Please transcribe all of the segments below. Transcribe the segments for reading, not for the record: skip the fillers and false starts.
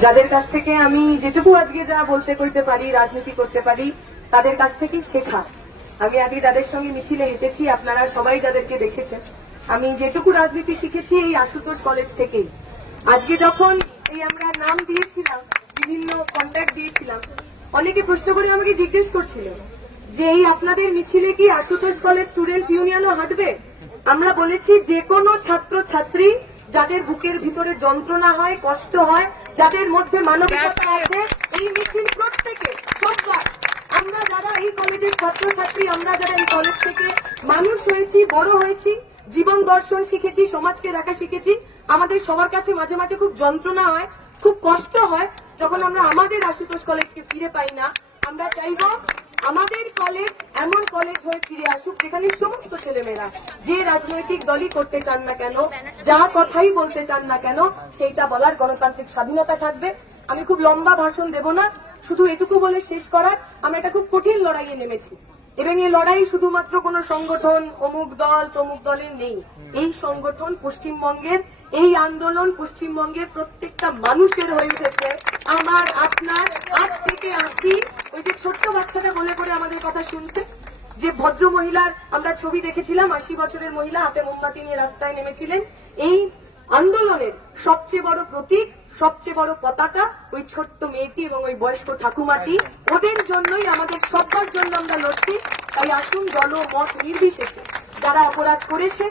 যাদের কাছ থেকে আমি যেটুকু আজকে যা বলতে কইতে পারি, রাজনীতি করতে পারি, তাদের কাছ থেকেই শেখা। আমি আগে তাদের সঙ্গে মিছিলে হেঁটেছি, আপনারা সবাই যাদেরকে দেখেছেন। আমি যেটুকু রাজনীতি শিখেছি এই আশুতোষ কলেজ থেকেই। আজকে যখন এই আমরা নাম দিয়েছিলাম, বিভিন্ন কন্ট্যাক্ট দিয়েছিলাম, অনেকে প্রশ্ন করে আমাকে জিজ্ঞেস করছিল যে এই আপনাদের মিছিলে কি আশুতোষ কলেজ স্টুডেন্টস ইউনিয়নও হাঁটবে? আমরা বলেছি যে কোনো ছাত্র ছাত্রী যাদের বুকের ভিতরে যন্ত্রণা হয়, কষ্ট হয়, যাদের মধ্যে মানবিকতা আছে, এই মিছিল প্রত্যেকে সববার আমরা যারা এই কলেজের ছাত্রছাত্রী, আমরা যারা এই কলেজ থেকে মানুষ হয়েছি, বড় হয়েছি, জীবন দর্শন শিখেছি, সমাজকে দেখা শিখেছি, আমাদের সবার কাছে মাঝে মাঝে খুব যন্ত্রণা হয়, খুব কষ্ট হয় যখন আমরা আমাদের আশুতোষ কলেজকে ফিরে পাই না। আমরা চাইব আমাদের কলেজ এমন কলেজ হয়ে ফিরে আসুক যেখানে সমস্ত ছেলেমেয়েরা যে রাজনৈতিক দলই করতে চান না কেন, যা কথাই বলতে চান না কেন, সেইটা বলার গণতান্ত্রিক স্বাধীনতা থাকবে। আমি খুব লম্বা ভাষণ দেব না, শুধু এটুকু বলে শেষ করার, আমরা একটা খুব কঠিন লড়াইয়ে নেমেছি এবং এই লড়াই শুধুমাত্র কোন সংগঠন, অমুক দল তমুক দলের নেই। এই সংগঠন পশ্চিমবঙ্গের, এই আন্দোলন পশ্চিমবঙ্গের প্রত্যেকটা মানুষের হয়ে উঠেছে। আমার, আপনার, আজ থেকে 80, ওই যে ছোট্ট বাচ্চাটা বলে করে আমাদের কথা শুনছে, যে ভদ্র মহিলার আমরা ছবি দেখেছিলাম, 80 বছরের মহিলা হাতে মোমবাতি নিয়ে রাস্তায় নেমেছিলেন। এই আন্দোলনের সবচেয়ে বড় প্রতীক, সবচেয়ে বড় পতাকা ওই ছোট্ট মেয়েটি এবং ওই বয়স্ক ঠাকুমাটি। ওদের জন্যই, আমাদের সবার জন্য আমরা লড়ছি। তাই আসুন, দল মত নির্বিশেষে যারা অপরাধ করেছে,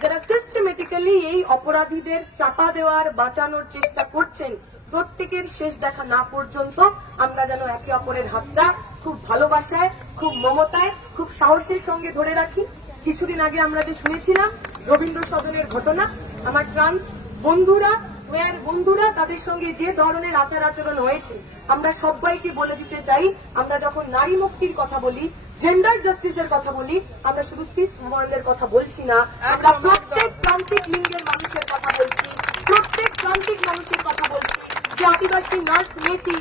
যারা সিস্টেমেটিক্যালি এই অপরাধীদের চাপা দেওয়ার, বাঁচানোর চেষ্টা করছেন, প্রত্যেকের শেষ দেখা না পর্যন্ত আমরা যেন একে অপরের হাতটা খুব ভালোবাসায়, খুব মমতায়, খুব সাহসের সঙ্গে ধরে রাখি। কিছুদিন আগে আমরা যে শুনেছিলাম রবীন্দ্র সদনের ঘটনা, আমার ট্রান্স বন্ধুরা, মেয়ের বন্ধুরা, তাদের সঙ্গে যে ধরনের আচার আচরণ হয়েছে, আমরা সবাইকে বলে দিতে চাই, আমরা যখন নারী মুক্তির কথা বলি, জেন্ডার জাস্টিসের কথা বলি, আমরা শুধু সিস ওয়ার্ল্ডের কথা বলছি না, আমরা প্রত্যেক প্রান্তিক লিঙ্গের মানুষের কথা বলছি, প্রত্যেক প্রান্তিক মানুষের কথা বলছি। যে আদিবাসী নার্স মেয়েটি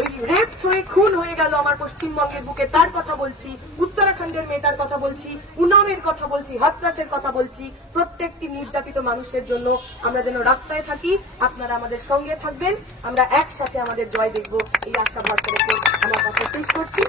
ওই রেপ হয়ে খুন হয়ে গেল আমার পশ্চিমবঙ্গের বুকে, তার কথা বলছি, উত্তরাখণ্ডের মেয়েটার কথা বলছি, উনামের কথা বলছি, হাতরাসের কথা বলছি। প্রত্যেকটি নির্যাতিত মানুষের জন্য আমরা যেন রাস্তায় থাকি, আপনারা আমাদের সঙ্গে থাকবেন, আমরা একসাথে আমাদের জয় দেখব, এই আশা ভরসা রেখে আমার কথা শেষ করছি।